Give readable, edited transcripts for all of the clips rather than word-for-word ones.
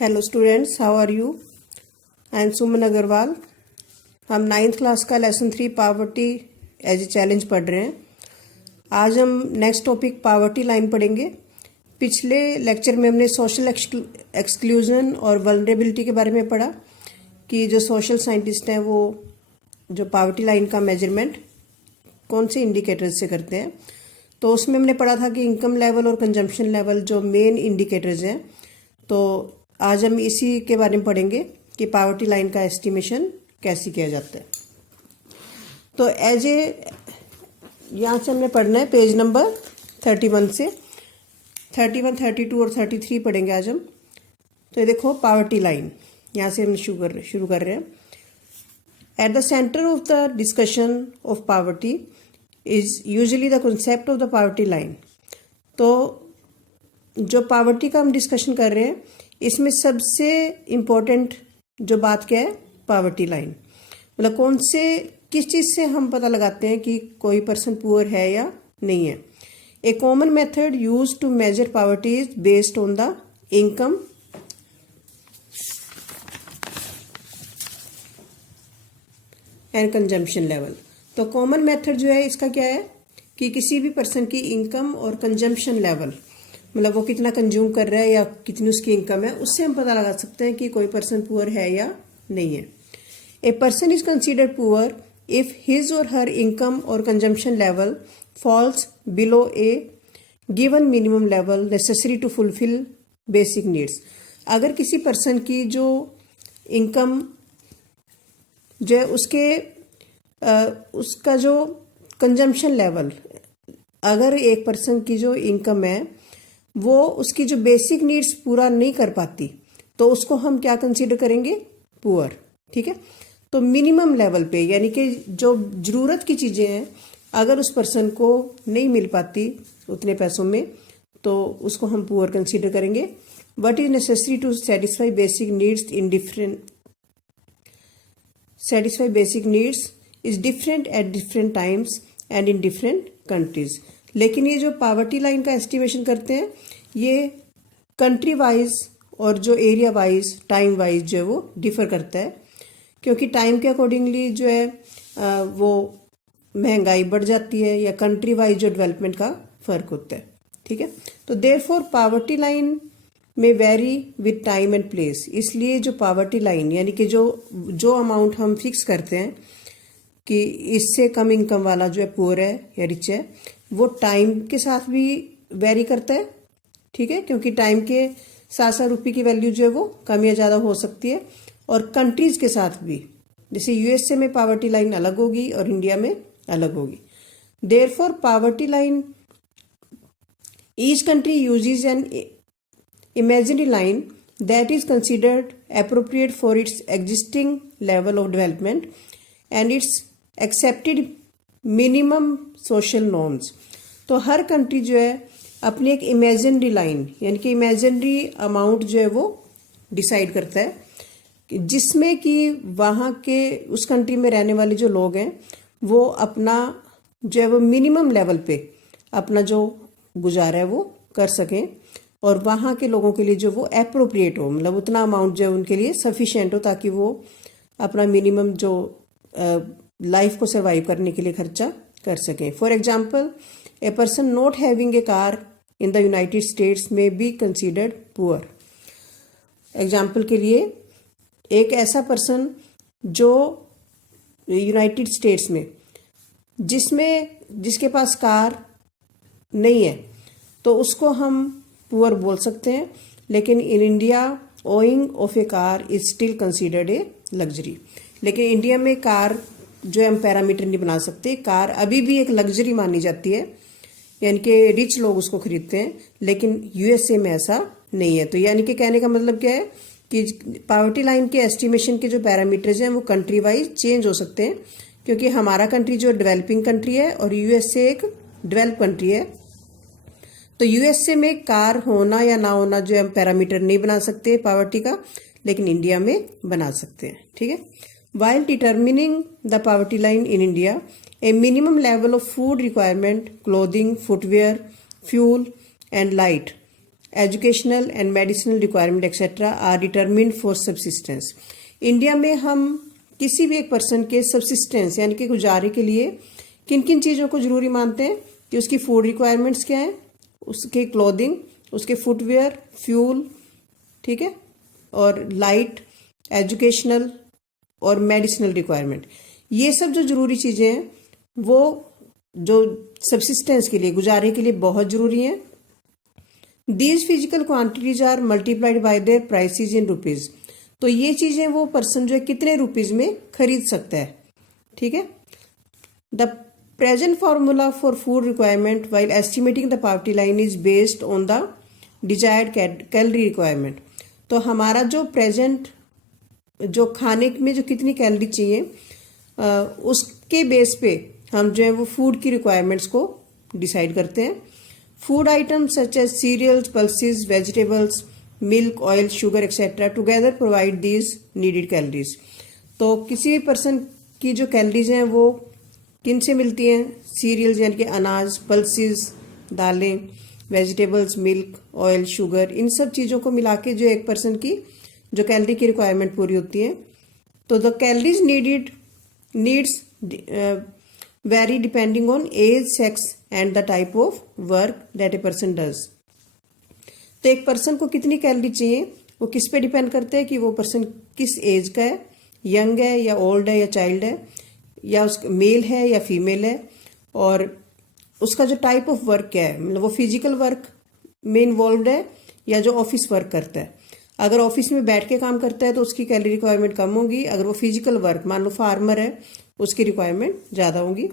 Hello students, how are you? I am Suman Agarwal. हम 9th class का lesson 3 poverty as a challenge पढ़ रहे हैं। आज हम नेक्स्ट टॉपिक पावर्टी लाइन पढ़ेंगे। पिछले लेक्चर में हमने सोशल एक्सक्लूजन और वल्नरेबिलिटी के बारे में पढ़ा कि जो सोशल साइंटिस्ट हैं वो जो पावर्टी लाइन का मेजरमेंट कौन से इंडिकेटर्स से करते हैं। तो उसमें हमने पढ़ा था कि इनकम लेवल और कंजम्पशन लेवल जो मेन इंडिकेटर्स हैं। तो आज हम इसी के बारे में पढ़ेंगे कि पावर्टी लाइन का एस्टिमेशन कैसे किया जाता है। तो एज ए यहाँ से हमने पढ़ना है पेज नंबर 31 से 31, 32 और 33 पढ़ेंगे आज हम। तो ये देखो पावर्टी लाइन, यहाँ से हम शुरू कर रहे हैं। At the centre of the discussion of poverty is usually the concept of the poverty line. तो जो पावर्टी का हम डिस्कशन कर रहे हैं इसमें सबसे इम्पोर्टेंट जो बात क्या है, पावर्टी लाइन। मतलब किस चीज़ से हम पता लगाते हैं कि कोई पर्सन पुअर है या नहीं है। A common method use to measure poverty is based on the income and consumption level. तो कॉमन मेथड जो है इसका क्या है कि किसी भी पर्सन की इनकम और कंजम्पशन लेवल, मतलब वो कितना कंज्यूम कर रहा है या कितनी उसकी इनकम है, उससे हम पता लगा सकते हैं कि कोई पर्सन पुअर है या नहीं है। A person is considered poor if his or her income or consumption level falls below a given minimum level necessary to fulfil basic needs. अगर किसी पर्सन की जो इनकम जो है उसका जो कंजम्पशन लेवल, अगर एक पर्सन की जो इनकम है वो उसकी जो बेसिक नीड्स पूरा नहीं कर पाती तो उसको हम क्या कंसीडर करेंगे, पुअर। ठीक है। तो मिनिमम लेवल पे यानी कि जो ज़रूरत की चीज़ें हैं अगर उस पर्सन को नहीं मिल पाती उतने पैसों में तो उसको हम पुअर कंसीडर करेंगे। What is necessary to satisfy basic needs is different at different times and in different countries. लेकिन ये जो पावर्टी लाइन का एस्टिमेशन करते हैं ये कंट्री वाइज और जो एरिया वाइज टाइम वाइज जो है वो डिफर करता है, क्योंकि टाइम के अकॉर्डिंगली जो है वो महंगाई बढ़ जाती है या कंट्री वाइज जो डेवलपमेंट का फर्क होता है। ठीक है। तो देयरफॉर पावर्टी लाइन में very with time and place. इसलिए जो पावर्टी लाइन यानी कि जो अमाउंट हम फिक्स करते हैं कि इससे कम इनकम वाला जो है पुअर है या रिच है, वो टाइम के साथ भी वेरी करता है। ठीक है, क्योंकि टाइम के साथ साथ रुपये की वैल्यू जो है वो कम या ज़्यादा हो सकती है, और कंट्रीज के साथ भी। जैसे यूएसए में पावर्टी लाइन अलग होगी और इंडिया में अलग होगी। Therefore poverty line each country uses an imaginary line that is considered appropriate for its existing level of development and it's accepted minimum social norms. तो हर कंट्री जो है अपनी एक इमेजिनरी लाइन यानी कि इमेजिनरी अमाउंट जो है वो डिसाइड करता है जिसमें कि वहाँ के उस कंट्री में रहने वाले जो लोग हैं वो अपना जो है वो मिनिमम लेवल पे अपना जो गुजारा है वो कर सकें, और वहाँ के लोगों के लिए जो वो एप्रोप्रिएट हो, मतलब उतना अमाउंट जो है उनके लिए सफिशिएंट हो ताकि वो अपना मिनिमम जो लाइफ को सर्वाइव करने के लिए खर्चा कर सकें। For example, a person not having a car in the United states में बी कंसिडर्ड पुअर। एग्जाम्पल के लिए एक ऐसा पर्सन जो यूनाइटेड स्टेट्स में जिसके पास कार नहीं है तो उसको हम पुअर बोल सकते हैं, लेकिन in India owing of A car is still considered a luxury. लेकिन इंडिया में कार जो हम पैरामीटर नहीं बना सकते, कार अभी भी एक लग्जरी मानी जाती है, यानी कि रिच लोग उसको खरीदते हैं, लेकिन यूएसए में ऐसा नहीं है। तो यानी कि कहने का मतलब क्या है कि पावर्टी लाइन के एस्टिमेशन के जो पैरामीटर्स हैं वो कंट्री वाइज चेंज हो सकते हैं, क्योंकि हमारा कंट्री जो डेवलपिंग कंट्री है और यूएसए एक डेवलप कंट्री है। तो यूएसए में कार होना या ना होना जो हम पैरामीटर नहीं बना सकते पावर्टी का, लेकिन इंडिया में बना सकते हैं। ठीक है। While determining the poverty line in India, a minimum level of food requirement, clothing, footwear, fuel and light educational and medicinal requirement etcetera are determined for subsistence. India में हम किसी भी एक पर्सन के सब्सिस्टेंस यानी कि गुजारे के लिए किन किन चीज़ों को जरूरी मानते हैं कि उसकी फूड रिक्वायरमेंट्स क्या है, उसके क्लोथिंग, उसके फुटवेयर, फ्यूल, ठीक है, और लाइट, एजुकेशनल और मेडिसिनल रिक्वायरमेंट, ये सब जो जरूरी चीज़ें हैं वो जो सब्सिस्टेंस के लिए, गुजारे के लिए बहुत ज़रूरी हैं। These physical quantities are multiplied by their prices in rupees. तो ये चीज़ें वो पर्सन जो है कितने रुपीज़ में खरीद सकता है, ठीक है। The present formula for food requirement while estimating the poverty line is based on the desired calorie requirement. तो हमारा जो प्रेजेंट जो खाने में जो कितनी कैलोरी चाहिए उसके बेस पे हम जो है वो फूड की रिक्वायरमेंट्स को डिसाइड करते हैं। Food items such as cereals, pulses, vegetables, milk, oil, sugar etcetera together provide these needed calories. तो किसी भी पर्सन की जो कैलोरीज हैं वो किन से मिलती हैं? सीरियल्स यानी कि अनाज, पल्सेस, दालें, वेजिटेबल्स, मिल्क, ऑयल, शुगर, इन सब चीज़ों को मिला के जो एक पर्सन की जो कैलोरी की रिक्वायरमेंट पूरी होती है। तो the calories needs vary depending on age, sex and the type of work that a person does। तो एक पर्सन को कितनी कैलोरी चाहिए वो किस पे डिपेंड करता है कि वो पर्सन किस एज का है, यंग है या ओल्ड है या चाइल्ड है, या उसका मेल है या फीमेल है, और उसका जो टाइप ऑफ वर्क क्या है, मतलब वो फिजिकल वर्क में इन्वॉल्व है या जो ऑफिस वर्क करता है। अगर ऑफिस में बैठ के काम करता है तो उसकी कैलोरी रिक्वायरमेंट कम होगी। अगर वो फिजिकल वर्क, मान लो फार्मर है, उसकी रिक्वायरमेंट ज़्यादा होगी।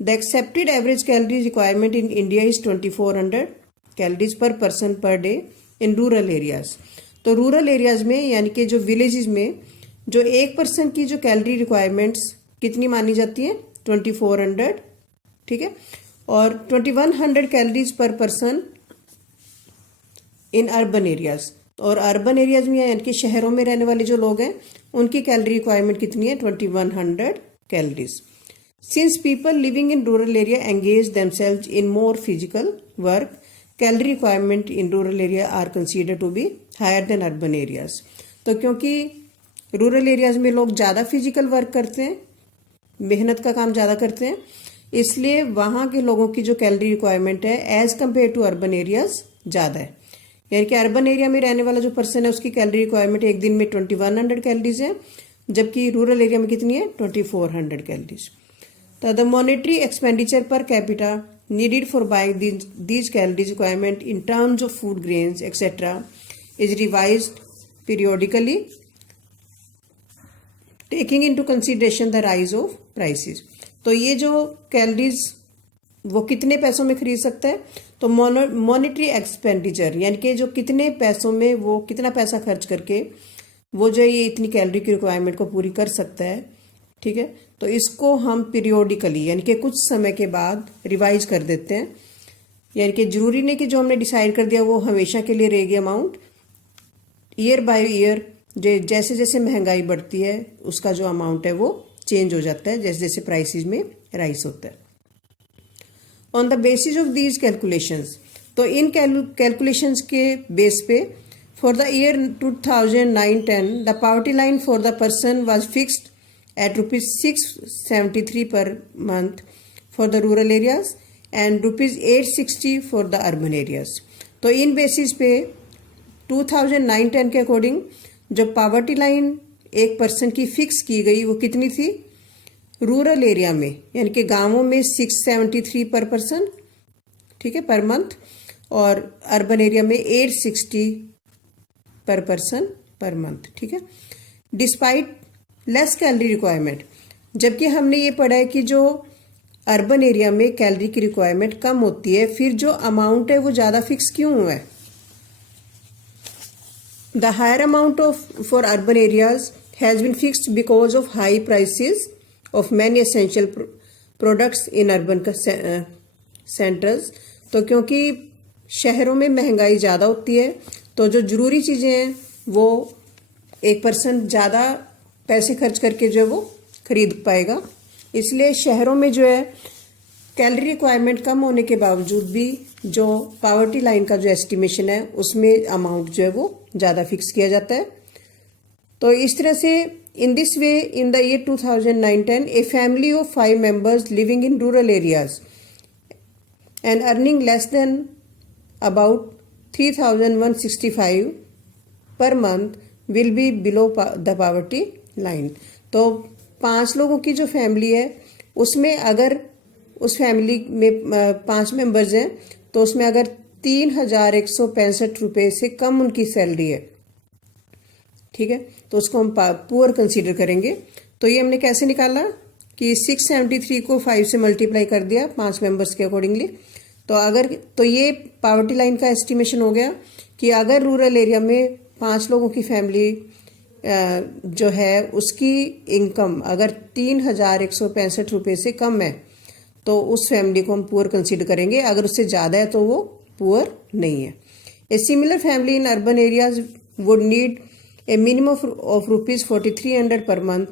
The accepted average calorie requirement in India is 2400 calories पर person per day in rural areas. तो रूरल एरियाज में यानी कि जो विलेजेस में जो एक पर्सन की जो कैलोरी रिक्वायरमेंट्स कितनी मानी जाती है? 2400, ठीक है। और 2100 कैलोरीज पर पर्सन इन अर्बन एरियाज। और अर्बन एरियाज में यानी कि शहरों में रहने वाले जो लोग हैं उनकी कैलोरी रिक्वायरमेंट कितनी है? 2100 calories। Since people living in rural area engage themselves in more physical work, calorie requirement in rural area are considered to be higher than urban areas। तो क्योंकि रूरल एरियाज में लोग ज़्यादा फिजिकल वर्क करते हैं, मेहनत का काम ज़्यादा करते हैं, इसलिए वहाँ के लोगों की जो कैलोरी रिक्वायरमेंट है as compare to urban areas ज़्यादा है। यानी कि अर्बन एरिया में रहने वाला जो पर्सन है उसकी कैलोरी रिक्वायरमेंट एक दिन में 2100 कैलोरीज है, जबकि रूरल एरिया में कितनी है? 2400 कैलोरीज। तो the monetary expenditure per capita needed for buying these calories requirement in terms of food grains etcetera is revised periodically taking into consideration the rise of prices. तो ये जो calories वो कितने पैसों में खरीद सकता है? तो मॉनेटरी एक्सपेंडिचर यानी कि जो कितने पैसों में वो कितना पैसा खर्च करके वो जो ये इतनी कैलोरी की रिक्वायरमेंट को पूरी कर सकता है, ठीक है। तो इसको हम पीरियोडिकली यानी कि कुछ समय के बाद रिवाइज कर देते हैं। यानी कि जरूरी नहीं कि जो हमने डिसाइड कर दिया वो हमेशा के लिए रहेगी अमाउंट। ईयर बाय ईयर जैसे जैसे महंगाई बढ़ती है उसका जो अमाउंट है वो चेंज हो जाता है, जैसे जैसे प्राइसेस में राइज होता है। On the basis of these calculations, तो इन कैलकुलेशंस के बेस पे for the year 2009-10 the poverty line for the person was fixed at rupees 673 per month for the rural areas and rupees 860 for the urban areas। तो इन basis पे 2009-10 के according जो poverty line एक person की fix की गई वो कितनी थी? रूरल एरिया में यानी कि गांवों में 673 पर पर्सन, ठीक है, पर मंथ, और अर्बन एरिया में 860 पर पर्सन पर मंथ, ठीक है। डिस्पाइट लेस कैलोरी रिक्वायरमेंट, जबकि हमने ये पढ़ा है कि जो अर्बन एरिया में कैलोरी की रिक्वायरमेंट कम होती है, फिर जो अमाउंट है वो ज़्यादा फिक्स क्यों हुआ है? The higher amount of for urban areas has been fixed because of high prices of many essential products in urban centres. तो क्योंकि शहरों में महंगाई ज़्यादा होती है तो जो ज़रूरी चीज़ें हैं वो एक पर्सन ज़्यादा पैसे खर्च करके जो है वो खरीद पाएगा। इसलिए शहरों में जो है कैलोरी रिक्वायरमेंट कम होने के बावजूद भी जो पावर्टी लाइन का जो एस्टिमेशन है उसमें अमाउंट जो है वो ज़्यादा फिक्स किया जाता है। तो इस तरह से in this way in the year 2009-10 a family of 5 members living in rural areas and earning less than about 3,165 per month will be below the poverty line. तो 5 लोगों की जो फैमिली है उसमें अगर उस फैमिली में 5 मेंबर्स हैं तो उसमें अगर 3,165 रुपये से कम उनकी सैलरी है, ठीक है, तो उसको हम पुअर कंसीडर करेंगे। तो ये हमने कैसे निकाला कि 673 को 5 से मल्टीप्लाई कर दिया 5 मेंबर्स के अकॉर्डिंगली। तो ये पावर्टी लाइन का एस्टिमेशन हो गया कि अगर रूरल एरिया में 5 लोगों की फैमिली जो है उसकी इनकम अगर 3,165 रुपये से कम है तो उस फैमिली को हम पुअर कंसीडर करेंगे, अगर उससे ज़्यादा है तो वो पुअर नहीं है। A similar family in urban areas would need a minimum of ₹4,300 per month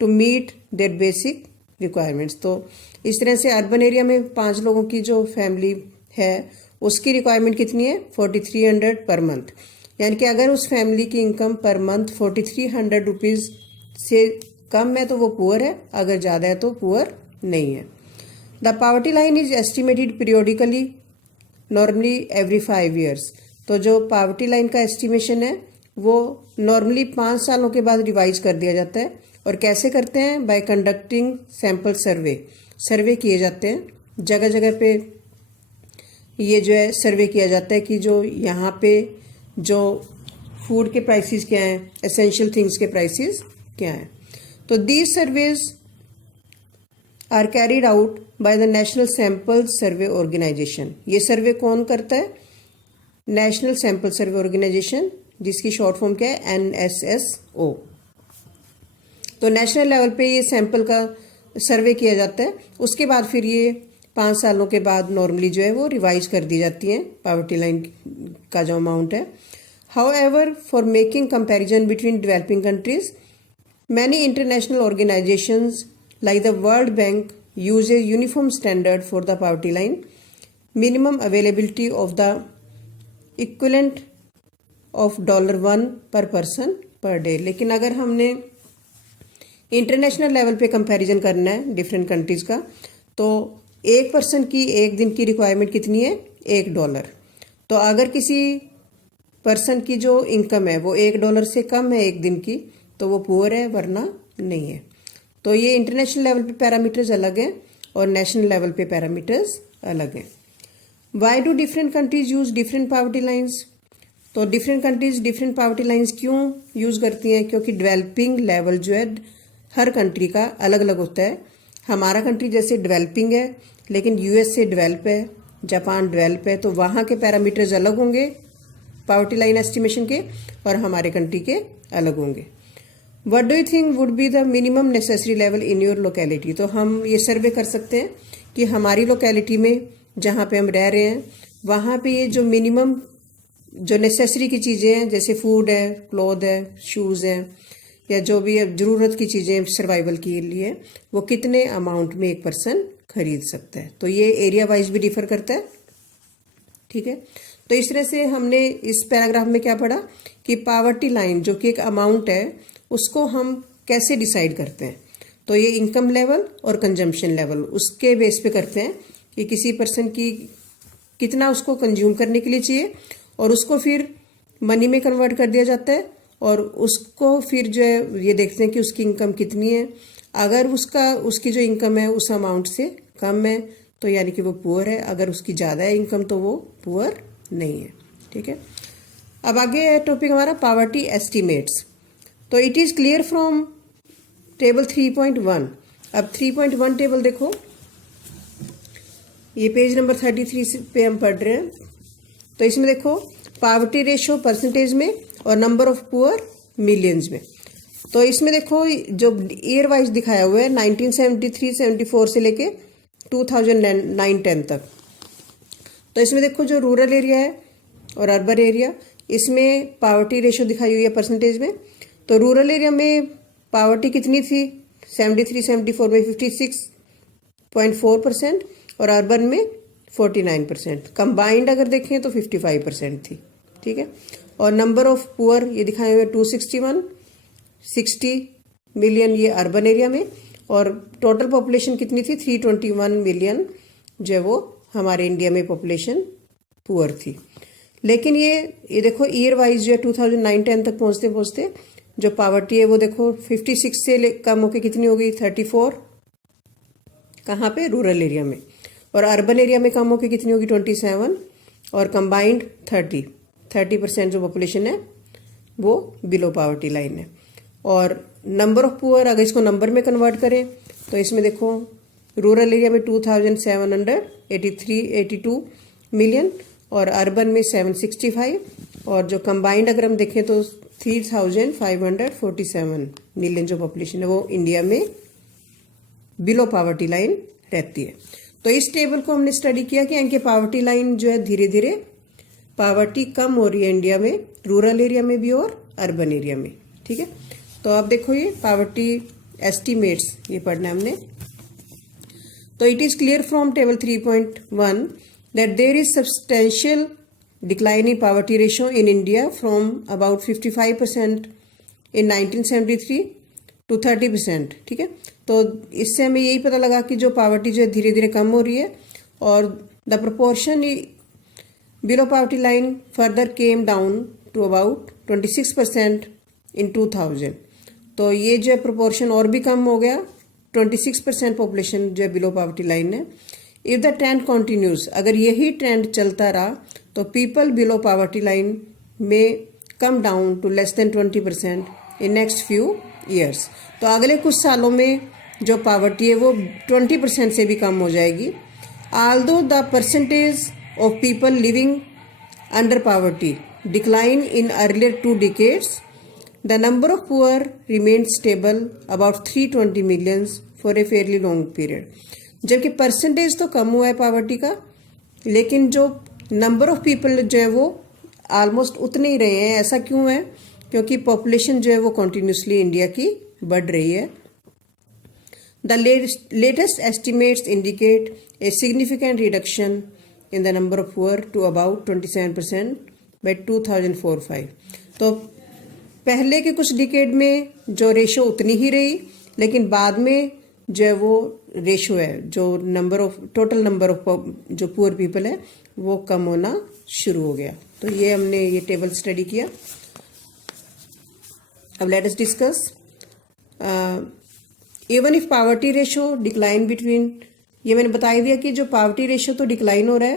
to meet their basic requirements. तो इस तरह से अर्बन एरिया में 5 लोगों की जो फैमिली है उसकी रिक्वायरमेंट कितनी है 4,300 पर मंथ, यानी कि अगर उस फैमिली की इनकम पर मंथ 4,300 रुपीज़ से कम है तो वो पुअर है, अगर ज़्यादा है तो पुअर नहीं है। The poverty line is estimated periodically normally every 5 years. तो जो पावर्टी लाइन का एस्टिमेशन है वो नॉर्मली 5 सालों के बाद रिवाइज कर दिया जाता है। और कैसे करते हैं? बाय कंडक्टिंग सैंपल सर्वे किए जाते हैं जगह जगह पे। ये जो है सर्वे किया जाता है कि जो यहाँ पे जो फूड के प्राइसेस क्या हैं, एसेंशियल थिंग्स के प्राइसेस क्या हैं। तो these surveys are carried out by the national sample survey organisation. ये सर्वे कौन करता है? नेशनल सैंपल सर्वे ऑर्गेनाइजेशन, जिसकी शॉर्ट फॉर्म क्या है? NSSO। तो नेशनल लेवल पे ये सैंपल का सर्वे किया जाता है, उसके बाद फिर ये 5 सालों के बाद नॉर्मली जो है वो रिवाइज कर दी जाती है पावर्टी लाइन का जो अमाउंट है। However for making comparison between developing countries many international organisations like the world bank uses uniform standard for the poverty line, minimum availability of the equivalent of $1 per person per day। लेकिन अगर हमने international level पे comparison करना है different countries का, तो एक person की एक दिन की रिक्वायरमेंट कितनी है? $1। तो अगर किसी पर्सन की जो इनकम है वो $1 से कम है एक दिन की तो वो पुअर है, वरना नहीं है। तो ये इंटरनेशनल लेवल पे पैरामीटर्स अलग हैं और नेशनल लेवल पे पैरामीटर्स अलग हैं। Why do different countries use different poverty lines? तो different countries different poverty lines क्यों यूज करती हैं? क्योंकि डेवलपिंग लेवल जो है हर कंट्री का अलग अलग होता है। हमारा कंट्री जैसे डेवलपिंग है लेकिन US से डेवलप है, जापान डेवलप है, तो वहाँ के पैरामीटर्स अलग होंगे पावर्टी लाइन एस्टिमेशन के और हमारे कंट्री के अलग होंगे। What do you think would be the minimum necessary level in your locality? तो हम ये सर्वे कर सकते हैं कि हमारी लोकेलिटी में जहाँ पे हम रह रहे हैं वहाँ पे ये जो मिनिमम जो नेसेसरी की चीज़ें हैं जैसे फूड है, क्लोथ है, शूज़ हैं, या जो भी ज़रूरत की चीज़ें सर्वाइवल के लिए, वो कितने अमाउंट में एक पर्सन खरीद सकता है। तो ये एरिया वाइज भी डिफर करता है, ठीक है। तो इस तरह से हमने इस पैराग्राफ में क्या पढ़ा कि पावर्टी लाइन जो कि एक अमाउंट है उसको हम कैसे डिसाइड करते हैं। तो ये इनकम लेवल और कंजम्पशन लेवल उसके बेस पे करते हैं कि किसी पर्सन की कितना उसको कंज्यूम करने के लिए चाहिए और उसको फिर मनी में कन्वर्ट कर दिया जाता है और उसको फिर जो है ये देखते हैं कि उसकी इनकम कितनी है। अगर उसकी जो इनकम है उस अमाउंट से कम है तो यानी कि वो पुअर है, अगर उसकी ज़्यादा है इनकम तो वो पुअर नहीं है, ठीक है। अब आगे है टॉपिक हमारा पावर्टी एस्टिमेट्स। तो it is clear from table 3.1। अब 3.1 टेबल देखो, ये पेज नंबर 33 पे हम पढ़ रहे हैं। तो इसमें देखो पावर्टी रेशो परसेंटेज में और नंबर ऑफ पुअर मिलियंस में। तो इसमें देखो जो ईयर वाइज दिखाया हुआ है 1973-74 से लेके 2009-10 तक। तो इसमें देखो जो रूरल एरिया है और अर्बन एरिया, इसमें पावर्टी रेशो दिखाई हुई है परसेंटेज में। तो रूरल एरिया में पावर्टी कितनी थी 73-74 में 56.4% और अर्बन में 49%। कंबाइंड अगर देखें तो 55% थी, ठीक है। और नंबर ऑफ पुअर ये दिखाए हुए 261, 60 मिलियन ये अर्बन एरिया में, और टोटल पॉपुलेशन कितनी थी 321 मिलियन जो है वो हमारे इंडिया में पॉपुलेशन पुअर थी। लेकिन ये देखो ईयर वाइज जो है 2009-10 तक पहुंचते पहुंचते जो पावर्टी है वो देखो 56 से कम होकर कितनी हो गई 34, कहाँ पे, रूरल एरिया में। और अर्बन एरिया में कम होकर कितनी होगी 27, और कंबाइंड 30% जो पॉपुलेशन है वो बिलो पावर्टी लाइन है। और नंबर ऑफ पुअर अगर इसको नंबर में कन्वर्ट करें तो इसमें देखो रूरल एरिया में 2782 मिलियन और अर्बन में 765, और जो कंबाइंड अगर हम देखें तो 3547 मिलियन जो पॉपुलेशन है वो इंडिया में बिलो पावर्टी लाइन रहती है। तो इस टेबल को हमने स्टडी किया कि इनके पावर्टी लाइन जो है धीरे धीरे पावर्टी कम हो रही है इंडिया में, रूरल एरिया में भी और अर्बन एरिया में, ठीक है। तो अब देखो ये पावर्टी एस्टिमेट्स ये पढ़ना है हमने। तो it is clear from table 3.1 that there is substantial decline in poverty ratio in India from about 55% in 1973 to 30%, ठीक है। तो इससे हमें यही पता लगा कि जो पावर्टी जो है धीरे धीरे कम हो रही है, और the proportion below poverty line further came down to about 26% in 2000। तो ये जो प्रोपोर्शन और भी कम हो गया, 26% पॉपुलेशन जो है बिलो पावर्टी लाइन है। इफ द ट्रेंड कंटिन्यूज, अगर यही ट्रेंड चलता रहा तो पीपल बिलो पावर्टी लाइन में come down to less than 20% in next few years. तो अगले कुछ सालों में जो पावर्टी है वो 20% से भी कम हो जाएगी। Aldous the percentage of people living under poverty decline in earlier 2 decades, the number of poor remained stable about 320 million for a fairly long period। जबकि परसेंटेज तो कम हुआ है पावर्टी का, लेकिन जो नंबर ऑफ पीपल जो है वो ऑलमोस्ट उतने ही रहे हैं। ऐसा क्यों है? क्योंकि पॉपुलेशन जो है वो कंटिन्यूसली इंडिया की बढ़ रही है। The latest estimates indicate a significant reduction in the number of poor to about 27% by 2004-05। तो पहले के कुछ डिकेड में जो रेशो उतनी ही रही, लेकिन बाद में जो है वो रेशो है, जो number of total number of जो पुअर पीपल है वो कम होना शुरू हो गया। तो ये हमने ये टेबल स्टडी किया। अब let us discuss even if poverty ratio decline between, ये मैंने बता दिया कि जो पावर्टी रेशो तो डिक्लाइन हो रहा है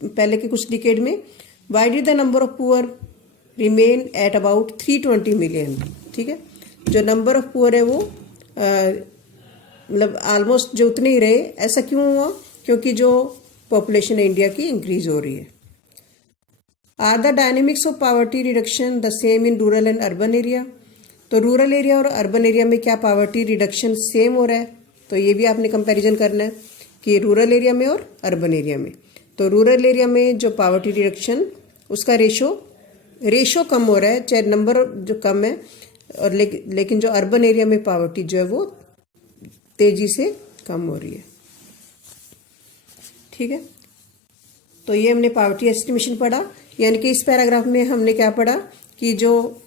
पहले के कुछ डिकेड में। Why did the number of poor remain at about 320 million, ठीक है। जो नंबर ऑफ पुअर है वो मतलब ऑलमोस्ट जो उतने ही रहे। ऐसा क्यों हुआ? क्योंकि जो पॉपुलेशन है इंडिया की इंक्रीज हो रही है। Are the dynamics of poverty reduction the same in rural and urban area? तो रूरल एरिया और अर्बन एरिया में क्या पावर्टी रिडक्शन सेम हो रहा है? तो ये भी आपने कंपैरिजन करना है कि रूरल एरिया में और अर्बन एरिया में। तो रूरल एरिया में जो पावर्टी रिडक्शन उसका रेशो कम हो रहा है, चाहे नंबर जो कम है, और लेकिन जो अर्बन एरिया में पावर्टी जो है वो तेजी से कम हो रही है, ठीक है। तो ये हमने पावर्टी एस्टिमेशन पढ़ा। यानी कि इस पैराग्राफ में हमने क्या पढ़ा कि जो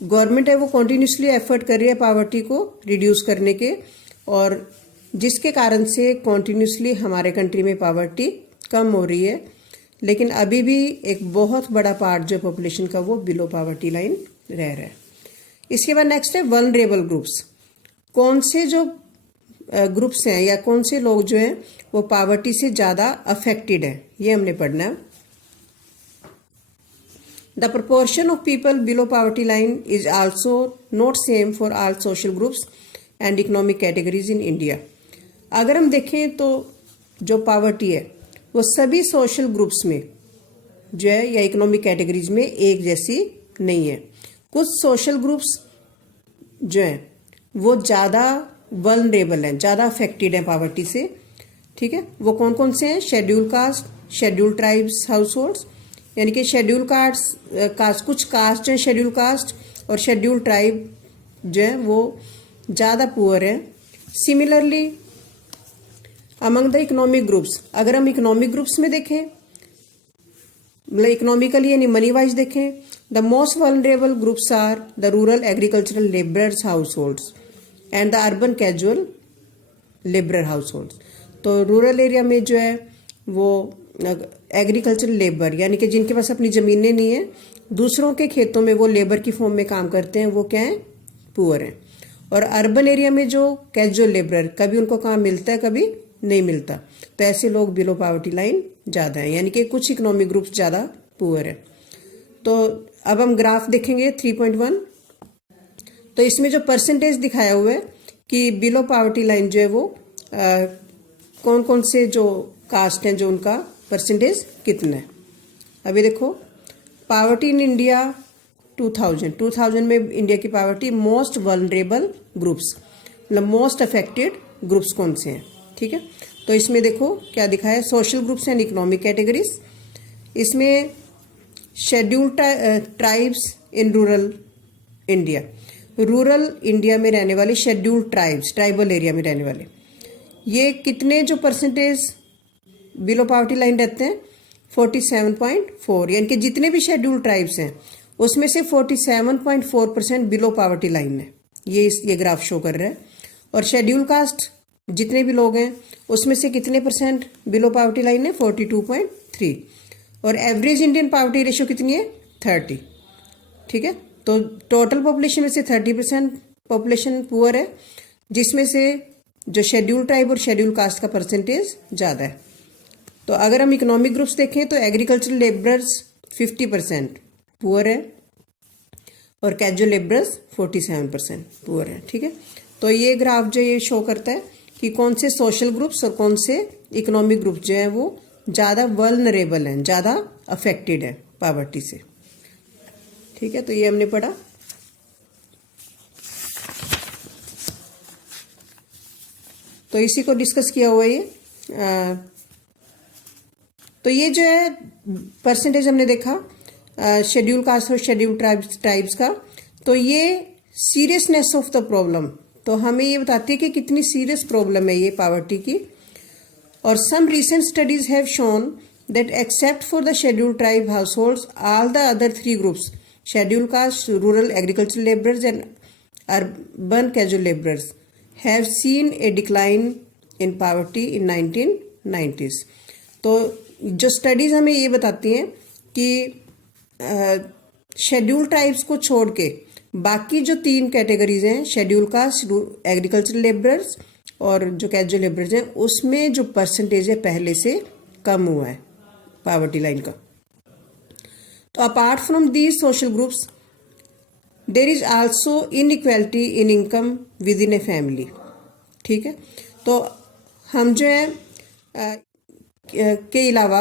गवर्नमेंट है वो कॉन्टिन्यूसली एफर्ट कर रही है पावर्टी को रिड्यूस करने के, और जिसके कारण से कॉन्टिन्यूसली हमारे कंट्री में पावर्टी कम हो रही है। लेकिन अभी भी एक बहुत बड़ा पार्ट जो पॉपुलेशन का वो बिलो पावर्टी लाइन रह रहा है। इसके बाद नेक्स्ट है वल्नरेबल ग्रुप्स। कौन से जो ग्रुप्स हैं या कौन से लोग जो हैं वो पावर्टी से ज़्यादा अफेक्टेड है, ये हमने पढ़ना है। The proportion of people below poverty line is also not same for all social groups and economic categories in India. अगर हम देखें तो जो पावर्टी है वो सभी सोशल ग्रुप्स में जो है या इकोनॉमिक कैटेगरीज में एक जैसी नहीं है। कुछ सोशल ग्रुप्स जो हैं वो ज़्यादा वल्नरेबल हैं, ज़्यादा अफेक्टेड हैं पावर्टी से, ठीक है। वो कौन कौन से हैं? Schedule caste, schedule tribes households, यानी कि शेड्यूल कास्ट कुछ कास्ट जो है शेड्यूल कास्ट और शेड्यूल ट्राइब जो है वो ज़्यादा पुअर है। Similarly among the economic groups, अगर हम इकोनॉमिक ग्रुप्स में देखें, मतलब इकोनॉमिकली यानी मनी वाइज देखें, the most vulnerable groups are the rural agricultural labourers households and the urban casual labourer households. तो रूरल एरिया में जो है वो एग्रीकल्चरल लेबर यानी कि जिनके पास अपनी ज़मीनें नहीं है, दूसरों के खेतों में वो लेबर की फॉर्म में काम करते हैं, वो क्या है, पुअर हैं। और अर्बन एरिया में जो कैजुअल लेबरर, कभी उनको काम मिलता है कभी नहीं मिलता, तो ऐसे लोग बिलो पॉवर्टी लाइन ज़्यादा है, यानी कि कुछ इकोनॉमिक ग्रुप्स ज़्यादा पुअर है। तो अब हम ग्राफ देखेंगे 3.1। तो इसमें जो परसेंटेज दिखाया हुआ है कि बिलो पॉवर्टी लाइन जो है वो कौन कौन से जो कास्ट हैं जो उनका परसेंटेज कितना है। अभी देखो, पॉवर्टी इन इंडिया 2000 में इंडिया की पॉवर्टी, मोस्ट वल्नरेबल ग्रुप्स, मतलब मोस्ट अफेक्टेड ग्रुप्स कौन से हैं, ठीक है। तो इसमें देखो क्या दिखाया है, social groups and economic categories. इसमें scheduled tribes in rural India, rural India में रहने वाले शेड्यूल्ड ट्राइब्स, ट्राइबल एरिया में रहने वाले, ये कितने जो परसेंटेज बिलो पॉवर्टी लाइन रहते हैं, 47.4, यानी कि जितने भी शेड्यूल्ड ट्राइब्स हैं उसमें से 47.4% बिलो पॉवर्टी लाइन है, ये ग्राफ शो कर रहा है। और शेड्यूल कास्ट जितने भी लोग हैं उसमें से कितने परसेंट बिलो पॉवर्टी लाइन है, 42.3। और एवरेज इंडियन पॉवर्टी रेशियो कितनी है, 30, ठीक है। तो टोटल पॉपुलेशन में से 30% पॉपुलेशन पुअर है, जिसमें से जो शेड्यूल ट्राइब और शेड्यूल कास्ट का परसेंटेज ज़्यादा है। तो अगर हम इकोनॉमिक ग्रुप्स देखें तो एग्रीकल्चरल लेबरर्स 50% पुअर है और कैजुअल लेबरर्स 47% पुअर है, ठीक है। तो ये ग्राफ जो ये शो करता है कि कौन से सोशल ग्रुप्स और कौन से इकोनॉमिक ग्रुप्स जो हैं वो ज़्यादा वल्नरेबल हैं, ज़्यादा अफेक्टेड है पॉवर्टी से, ठीक है। तो ये हमने पढ़ा। तो इसी को डिस्कस किया हुआ ये तो ये जो है परसेंटेज हमने देखा शेड्यूल कास्ट और शेड्यूल ट्राइब्स का। तो ये सीरियसनेस ऑफ द प्रॉब्लम, तो हमें ये बताती है कि कितनी सीरियस प्रॉब्लम है ये पॉवर्टी की। और some recent studies have shown that except for the schedule tribe households all the other 3 groups, schedule caste, rural agriculture labourers and urban casual labourers, have seen a decline in poverty in 1990s। तो जो studies हमें ये बताती हैं कि schedule tribes को छोड़ के बाकी जो 3 कैटेगरीज हैं, शेड्यूल कास्ट, एग्रीकल्चरल लेबरर्स और जो कैजुअल लेबरर्स हैं, उसमें जो परसेंटेज है पहले से कम हुआ है पॉवर्टी लाइन का। तो apart from these social groups there is also inequality in income with in a family, ठीक है। तो हम जो है के अलावा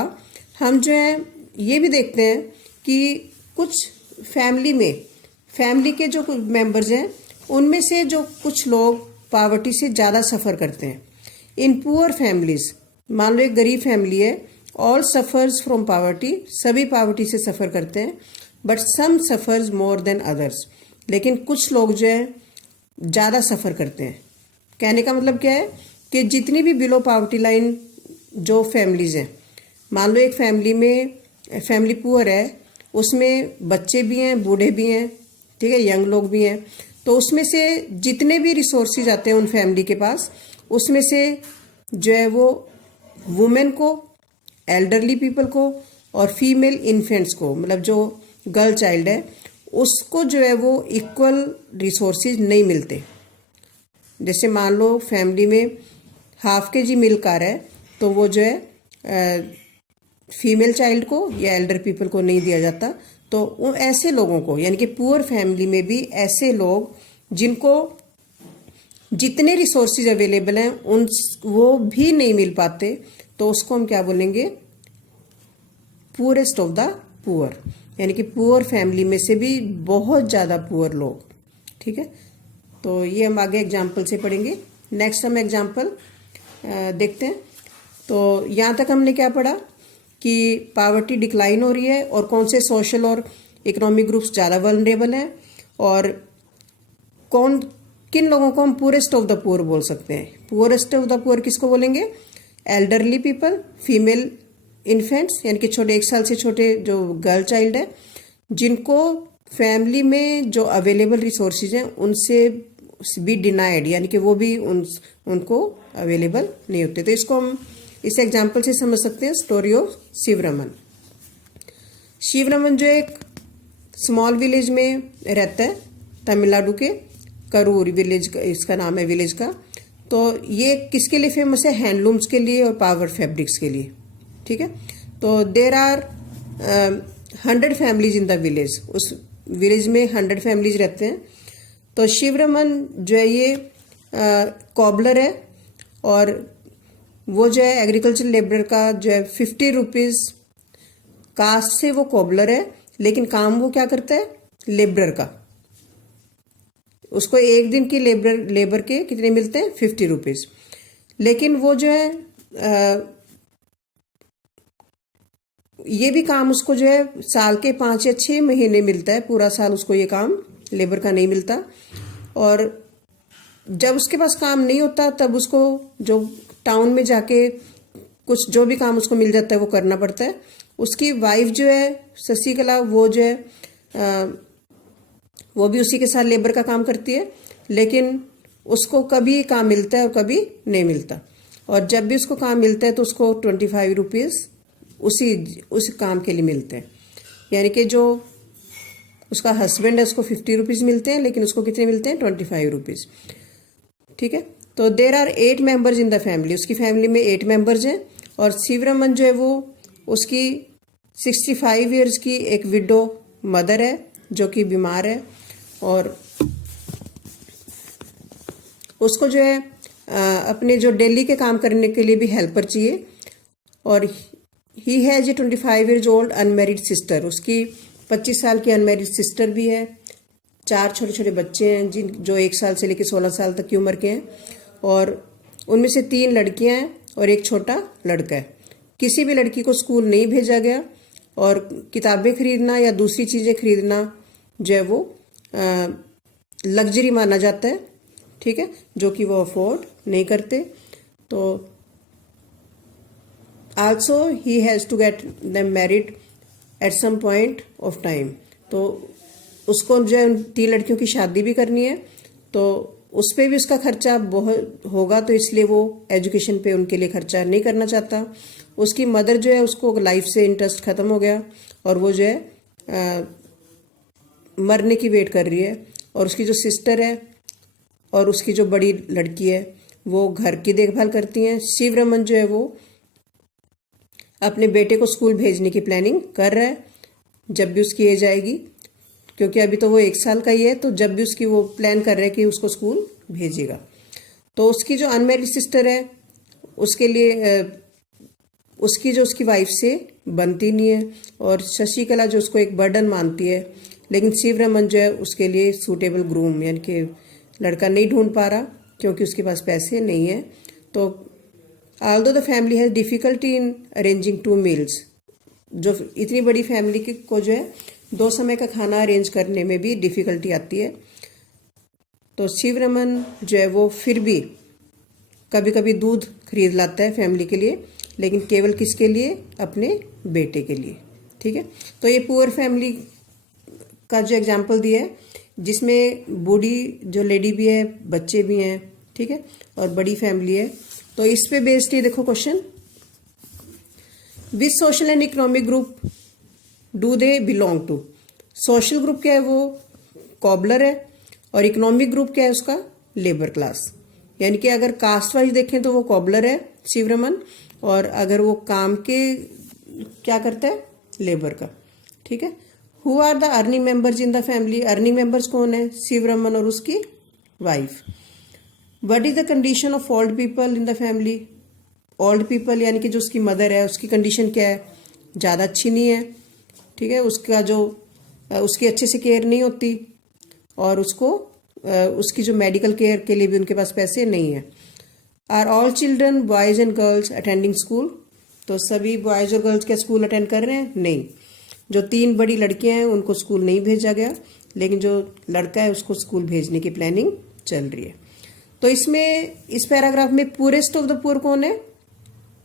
हम जो है ये भी देखते हैं कि कुछ फैमिली के जो मेंबर्स हैं उनमें से जो कुछ लोग पॉवर्टी से ज़्यादा सफ़र करते हैं। इन पुअर फैमिलीज, मान लो एक गरीब फैमिली है, ऑल सफ़र्स फ्रॉम पॉवर्टी, सभी पॉवर्टी से सफ़र करते हैं, but some suffers more than others, लेकिन कुछ लोग जो है ज़्यादा सफ़र करते हैं। कहने का मतलब क्या है कि जितनी भी बिलो पॉवर्टी लाइन जो फैमिलीज हैं, मान लो एक फैमिली पुअर है, उसमें बच्चे भी हैं, बूढ़े भी हैं, ठीक है, यंग लोग भी हैं, तो उसमें से जितने भी रिसोर्सेज आते हैं उन फैमिली के पास, उसमें से जो है वो वुमेन को, एल्डरली पीपल को और फीमेल इन्फेंट्स को, मतलब जो गर्ल चाइल्ड है उसको जो है वो इक्वल रिसोर्सेज नहीं मिलते। जैसे मान लो फैमिली में ½ kg मिल्क आ रहा है, तो वो जो है फीमेल चाइल्ड को या एल्डर पीपल को नहीं दिया जाता। तो ऐसे लोगों को, यानी कि पुअर फैमिली में भी ऐसे लोग जिनको जितने रिसोर्सेज अवेलेबल हैं उन वो भी नहीं मिल पाते, तो उसको हम क्या बोलेंगे, पुअरेस्ट ऑफ द पुअर, यानी कि पुअर फैमिली में से भी बहुत ज़्यादा पुअर लोग, ठीक है। तो ये हम आगे एग्जाम्पल से पढ़ेंगे। नेक्स्ट हम एग्जाम्पल देखते हैं। तो यहाँ तक हमने क्या पढ़ा कि पॉवर्टी डिक्लाइन हो रही है और कौन से सोशल और इकोनॉमिक ग्रुप्स ज़्यादा वल्नरेबल हैं, और किन लोगों को हम पुअरेस्ट ऑफ द पुअर बोल सकते हैं। पुअरेस्ट ऑफ द पुअर किसको बोलेंगे, एल्डरली पीपल, फीमेल इन्फेंट्स यानी कि छोटे 1 साल से छोटे जो गर्ल चाइल्ड है, जिनको फैमिली में जो अवेलेबल रिसोर्सेज हैं उनसे भी डिनाइड, यानी कि वो भी उनको अवेलेबल नहीं होते। तो इसको हम इस एग्जाम्पल से समझ सकते हैं, स्टोरी ऑफ शिवरमन। शिवरमन जो एक स्मॉल विलेज में रहता है, तमिलनाडु के करूर विलेज का इसका नाम है विलेज का। तो ये किसके लिए फेमस है? हैंडलूम्स के लिए और पावर फैब्रिक्स के लिए, ठीक है। तो there are 100 families in the village, उस विलेज में 100 फैमिलीज रहते हैं। तो शिवरमन जो है ये कॉबलर है और वो जो है एग्रीकल्चर लेबर का जो है 50 रुपीज़ कास्ट से वो कॉबलर है, लेकिन काम वो क्या करता है? लेबरर का। उसको एक दिन की लेबर के कितने मिलते हैं? 50 रुपीज़। लेकिन वो जो है ये भी काम उसको जो है साल के 5 या 6 महीने मिलता है, पूरा साल उसको ये काम लेबर का नहीं मिलता। और जब उसके पास काम नहीं होता तब उसको जो टाउन में जाके कुछ जो भी काम उसको मिल जाता है वो करना पड़ता है। उसकी वाइफ जो है शशिकला, वो जो है वो भी उसी के साथ लेबर का काम करती है, लेकिन उसको कभी काम मिलता है और कभी नहीं मिलता। और जब भी उसको काम मिलता है तो उसको 25 रुपीज़ उस काम के लिए मिलते हैं। यानी कि जो उसका हस्बैंड है उसको 50 रुपीज़ मिलते हैं, लेकिन उसको कितने मिलते हैं? 25 रुपीज़, ठीक है। तो there are 8 members in the family, उसकी फैमिली में 8 मेंबर्स हैं। और शिवरमन जो है वो उसकी 65 ईयर्स की एक विडो मदर है जो कि बीमार है, और उसको जो है अपने जो डेली के काम करने के लिए भी हेल्पर चाहिए। और he has a 25 years old unmarried sister, उसकी 25 साल की अनमेरिड सिस्टर भी है। 4 छोटे छोटे बच्चे हैं जो 1 साल से लेकर 16 साल तक की उम्र के हैं, और उनमें से 3 लड़कियां हैं और एक छोटा लड़का है। किसी भी लड़की को स्कूल नहीं भेजा गया, और किताबें खरीदना या दूसरी चीज़ें खरीदना जो है वो लग्जरी माना जाता है, ठीक है, जो कि वो अफोर्ड नहीं करते। तो also he has to get them married at some point of time. तो उसको जो है 3 लड़कियों की शादी भी करनी है, तो उस पर भी उसका खर्चा बहुत होगा, तो इसलिए वो एजुकेशन पे उनके लिए खर्चा नहीं करना चाहता। उसकी मदर जो है उसको लाइफ से इंटरेस्ट ख़त्म हो गया, और वो जो है मरने की वेट कर रही है। और उसकी जो सिस्टर है और उसकी जो बड़ी लड़की है वो घर की देखभाल करती हैं। शिवरमन जो है वो अपने बेटे को स्कूल भेजने की प्लानिंग कर रहा है जब भी उसकी एज आएगी, क्योंकि अभी तो वो 1 साल का ही है। तो जब भी उसकी वो प्लान कर रहा है कि उसको स्कूल भेजेगा। तो उसकी जो अनमैरिड सिस्टर है उसके लिए उसकी वाइफ से बनती नहीं है, और शशिकला जो उसको एक बर्डन मानती है। लेकिन शिवरमन जो है उसके लिए सूटेबल ग्रूम यानी कि लड़का नहीं ढूंढ पा रहा, क्योंकि उसके पास पैसे नहीं है। तो although the family has difficulty in arranging 2 meals, जो इतनी बड़ी फैमिली को जो है 2 समय का खाना अरेंज करने में भी डिफ़िकल्टी आती है। तो शिवरमन जो है वो फिर भी कभी कभी दूध खरीद लाता है फैमिली के लिए, लेकिन केवल किसके लिए? अपने बेटे के लिए, ठीक है। तो ये पुअर फैमिली का जो एग्जाम्पल दिया है, जिसमें बूढ़ी जो लेडी भी है, बच्चे भी हैं, ठीक है, और बड़ी फैमिली है। तो इस पे बेस्ड ही देखो question, which social and economic group do they belong to? Social group क्या है? वो कॉबलर है, और इकोनॉमिक ग्रुप क्या है उसका? Labour class. यानी कि अगर कास्ट वाइज देखें तो वो कॉबलर है शिवरमन, और अगर वो काम के क्या करता है? लेबर का, ठीक है। Who are the earning members in the family? Earning members कौन है? शिवरमन और उसकी wife. What is the condition of old people in the family? Old people यानी कि जो उसकी मदर है उसकी कंडीशन क्या है? ज़्यादा अच्छी नहीं है, ठीक है। उसकी अच्छे से केयर नहीं होती, और उसकी जो मेडिकल केयर के लिए भी उनके पास पैसे नहीं है। Are all children boys and girls attending school? तो सभी बॉयज़ और गर्ल्स क्या स्कूल अटेंड कर रहे हैं? नहीं। जो 3 बड़ी लड़कियां हैं उनको स्कूल नहीं भेजा गया, लेकिन जो लड़का है उसको स्कूल भेजने की प्लानिंग चल रही है। तो इसमें इस पैराग्राफ में पूरेस्ट ऑफ द पुअर कौन है?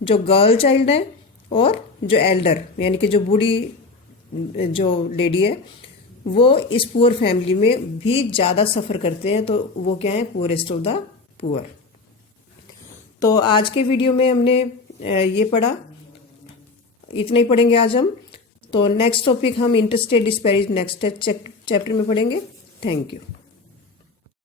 जो गर्ल चाइल्ड है और जो एल्डर यानी कि जो बूढ़ी जो लेडी है वो इस पुअर फैमिली में भी ज़्यादा सफ़र करते हैं। तो वो क्या है, पुअरेस्ट ऑफ द पुअर। तो आज के वीडियो में हमने ये पढ़ा, इतना ही पढ़ेंगे आज हम। तो नेक्स्ट टॉपिक हम इंटरस्टेट डिस्पैरिटी नेक्स्ट चैप्टर में पढ़ेंगे। Thank you.